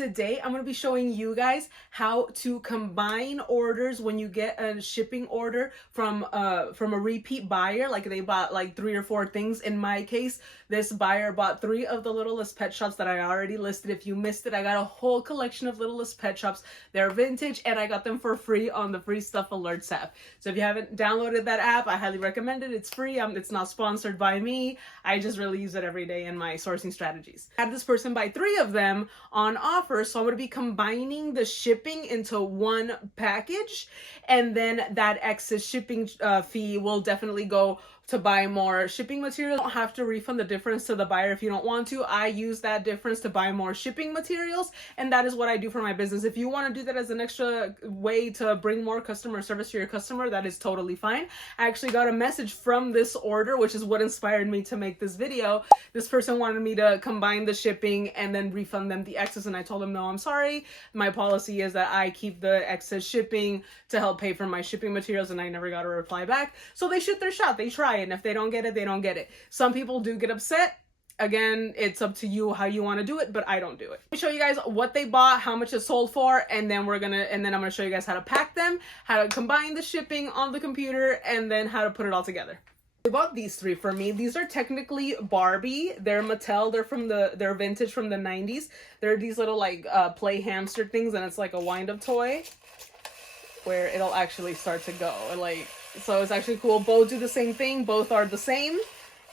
Today, I'm going to be showing you guys how to combine orders when you get a shipping order from a repeat buyer. Like they bought like 3 or 4 things. In my case, this buyer bought 3 of the Littlest Pet Shops that I already listed. If you missed it, I got a whole collection of Littlest Pet Shops. They're vintage and I got them for free on the Free Stuff Alerts app. So if you haven't downloaded that app, I highly recommend it. It's free. It's not sponsored by me. I just really use it every day in my sourcing strategies. I had this person buy 3 of them on offer. So I'm going to be combining the shipping into one package, and then that excess shipping fee will definitely go to buy more shipping materials. You don't have to refund the difference to the buyer if you don't want to. I use that difference to buy more shipping materials, and that is what I do for my business. If you want to do that as an extra way to bring more customer service to your customer, that is totally fine. I actually got a message from this order, which is what inspired me to make this video. This person wanted me to combine the shipping and then refund them the excess, and I told them, no, I'm sorry. My policy is that I keep the excess shipping to help pay for my shipping materials, and I never got a reply back. So they shoot their shot. They try. And if they don't get it, they don't get it. Some people do get upset. Again, it's up to you how you want to do it, but I don't do it. Let me show you guys what they bought, how much it sold for, and then I'm gonna show you guys how to pack them, how to combine the shipping on the computer, and then how to put it all together. They bought these 3 for me. These are technically Barbie. They're Mattel. They're vintage from the 90s. They're these little like play hamster things, and it's like a wind-up toy where it'll actually start to go. So it's actually cool. Both do the same thing. Both are the same.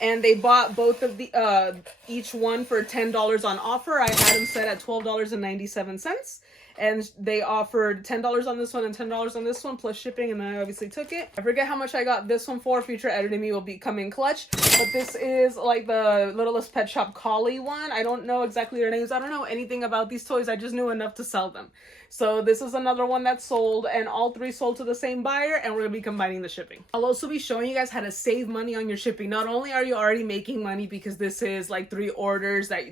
And they bought both of the each one for $10 on offer. I had them set at $12.97. And they offered $10 on this one and $10 on this one plus shipping, and I obviously took it. I forget how much I got this one for. Future editing me will be coming clutch. But this is like the Littlest Pet Shop Collie one. I don't know exactly their names. I don't know anything about these toys. I just knew enough to sell them. So this is another one that sold, and all 3 sold to the same buyer, and we're going to be combining the shipping. I'll also be showing you guys how to save money on your shipping. Not only are you already making money because this is like 3 orders that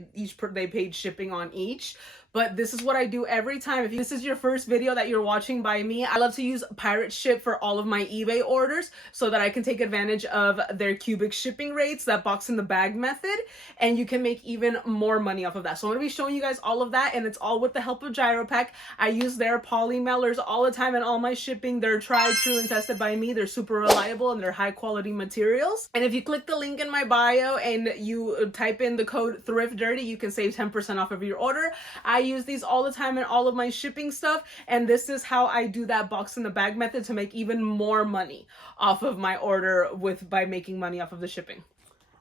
they paid shipping on each, but this is what I do every time. If this is your first video that you're watching by me, I love to use Pirate Ship for all of my eBay orders so that I can take advantage of their cubic shipping rates, that box in the bag method, and you can make even more money off of that. So I'm going to be showing you guys all of that, and it's all with the help of GyroPack. I use their poly mailers all the time in all my shipping. They're tried, true, and tested by me. They're super reliable, and they're high quality materials. And if you click the link in my bio and you type in the code THRIFTDIRTY, you can save 10% off of your order. I use these all the time in all of my shipping stuff, and this is how I do that box in the bag method to make even more money off of my order by making money off of the shipping.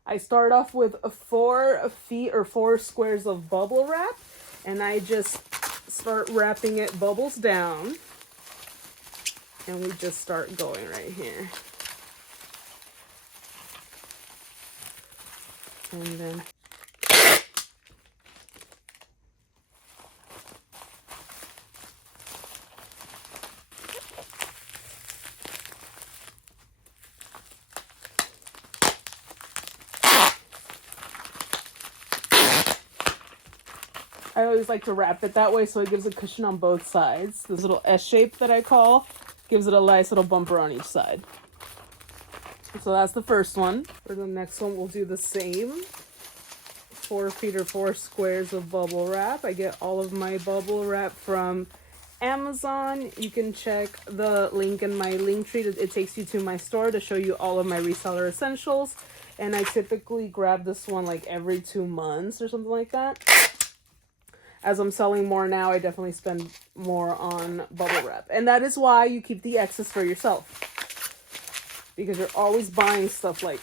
I start off with 4 feet or 4 squares of bubble wrap, and I just start wrapping it bubbles down, and we just start going right here. And then I always like to wrap it that way so it gives a cushion on both sides. This little S shape that I call gives it a nice little bumper on each side. So that's the first one. For the next one, we'll do the same. 4 feet or 4 squares of bubble wrap. I get all of my bubble wrap from Amazon. You can check the link in my link tree. It takes you to my store to show you all of my reseller essentials. And I typically grab this one like every 2 months or something like that. As I'm selling more now, I definitely spend more on bubble wrap. And that is why you keep the excess for yourself. Because you're always buying stuff like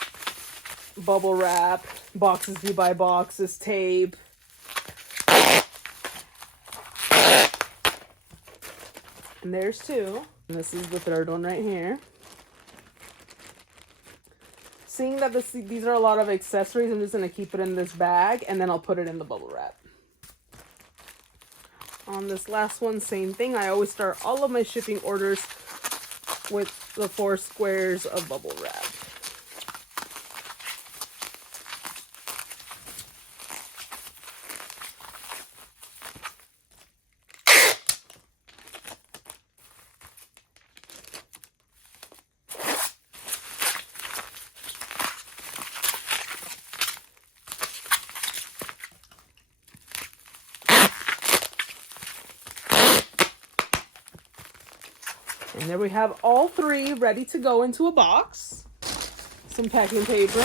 bubble wrap, boxes, you buy boxes, tape. And there's 2. And this is the 3rd one right here. Seeing that these are a lot of accessories, I'm just going to keep it in this bag, and then I'll put it in the bubble wrap. On this last one, same thing. I always start all of my shipping orders with the 4 squares of bubble wrap. And there we have all three ready to go into a box. Some packing paper.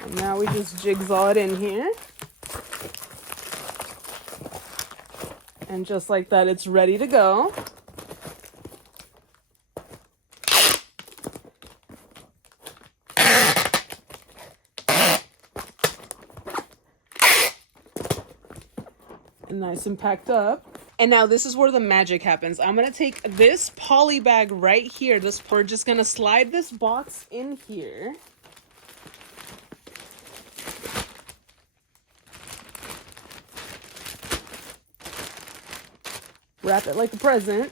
And now we just jigsaw it in here. And just like that, it's ready to go. And nice and packed up. And now this is where the magic happens. I'm gonna take this poly bag right here. We're just gonna slide this box in here. Wrap it like a present.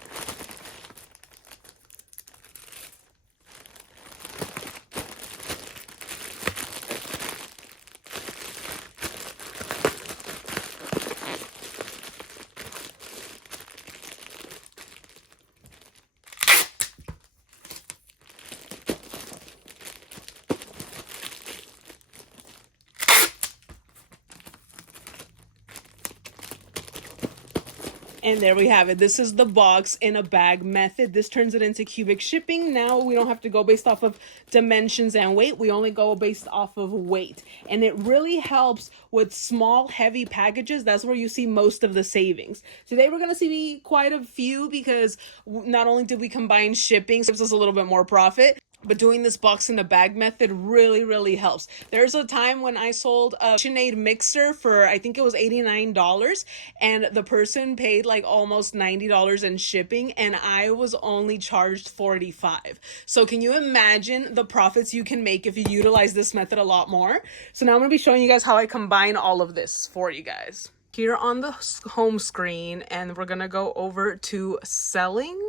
And there we have it. This is the box in a bag method. This turns it into cubic shipping. Now we don't have to go based off of dimensions and weight. We only go based off of weight. And it really helps with small, heavy packages. That's where you see most of the savings. Today we're going to see quite a few because not only did we combine shipping, it gives us a little bit more profit, but doing this box in the bag method really helps. There's a time when I sold a KitchenAid mixer for, I think it was $89, and the person paid like almost $90 in shipping, and I was only charged $45. So can you imagine the profits you can make if you utilize this method a lot more? So now I'm gonna be showing you guys how I combine all of this for you guys. Here on the home screen, and we're gonna go over to selling.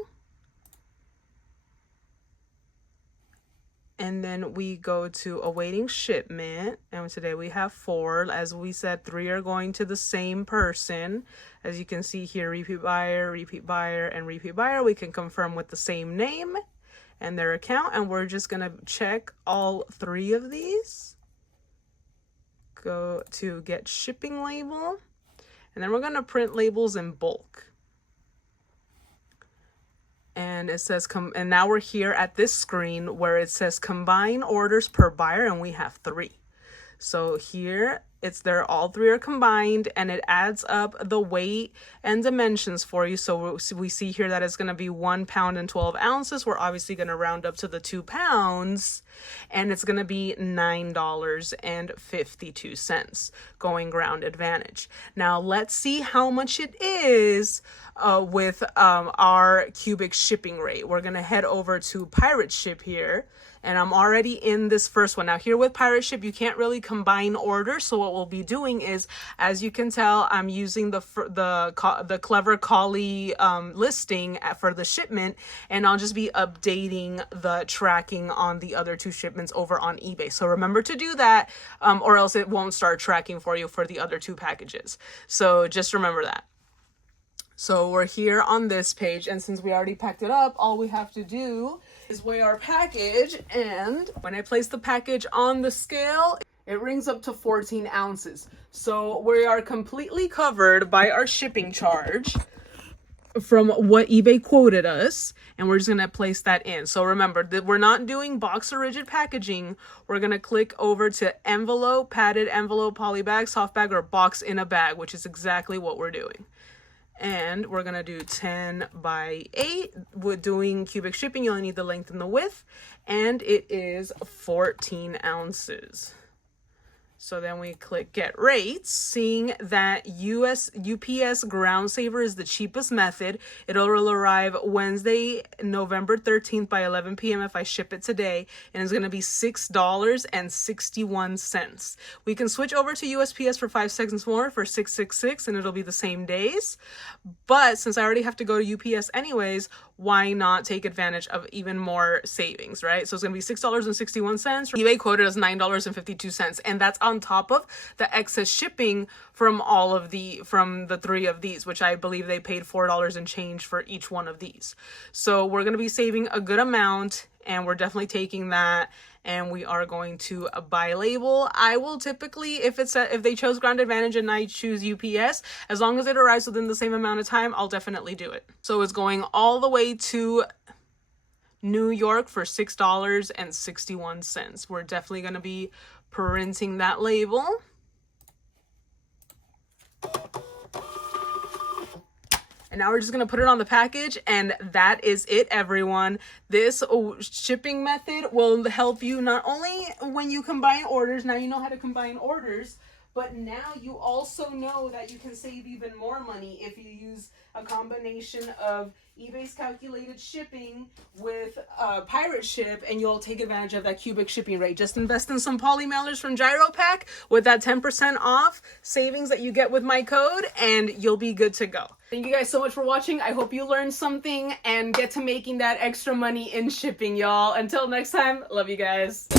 And then we go to awaiting shipment. And today we have 4. As we said, 3 are going to the same person. As you can see here, repeat buyer, and repeat buyer. We can confirm with the same name and their account. And we're just going to check all 3 of these. Go to get shipping label. And then we're going to print labels in bulk. And it says, and now we're here at this screen where it says combine orders per buyer, and we have 3. So here they're all 3 are combined, and it adds up the weight and dimensions for you. So we see here that it's going to be 1 pound and 12 ounces. We're obviously going to round up to the 2 pounds, and it's going to be $9.52 going ground advantage. Now let's see how much it is with our cubic shipping rate. We're going to head over to Pirate Ship here. And I'm already in this first one. Now here with Pirate Ship, you can't really combine orders. So what we'll be doing is, as you can tell, I'm using the Clever Collie listing for the shipment, and I'll just be updating the tracking on the other 2 shipments over on eBay. So remember to do that, or else it won't start tracking for you for the other 2 packages. So just remember that. So we're here on this page, and since we already packed it up, all we have to do is weigh our package, and when I place the package on the scale, it rings up to 14 ounces. So we are completely covered by our shipping charge from what eBay quoted us, and we're just going to place that in. So remember that we're not doing box or rigid packaging. We're going to click over to envelope, padded envelope, poly bag, soft bag, or box in a bag, which is exactly what we're doing. And we're going to do 10 by 8. With doing cubic shipping, you only need the length and the width. And it is 14 ounces. So then we click get rates, seeing that UPS Ground Saver is the cheapest method. It'll arrive Wednesday, November 13th by 11 p.m. if I ship it today, and it's going to be $6.61. We can switch over to USPS for 5 seconds more for $6.66, and it'll be the same days. But since I already have to go to UPS anyways, why not take advantage of even more savings, right? So it's going to be $6.61. eBay quoted us $9.52, and that's on top of the excess shipping from the 3 of these, which I believe they paid $4 and change for each one of these. So we're going to be saving a good amount, and we're definitely taking that, and we are going to buy label. I will typically, if they chose Ground Advantage and I choose UPS, as long as it arrives within the same amount of time, I'll definitely do it. So it's going all the way to New York for $6.61. We're definitely going to be printing that label. And now we're just going to put it on the package, and that is it, everyone. This shipping method will help you not only when you combine orders, now you know how to combine orders, but now you also know that you can save even more money if you use a combination of eBay's calculated shipping with Pirate Ship, and you'll take advantage of that cubic shipping rate. Just invest in some poly mailers from GyroPack with that 10% off savings that you get with my code, and you'll be good to go. Thank you guys so much for watching. I hope you learned something and get to making that extra money in shipping, y'all. Until next time, love you guys.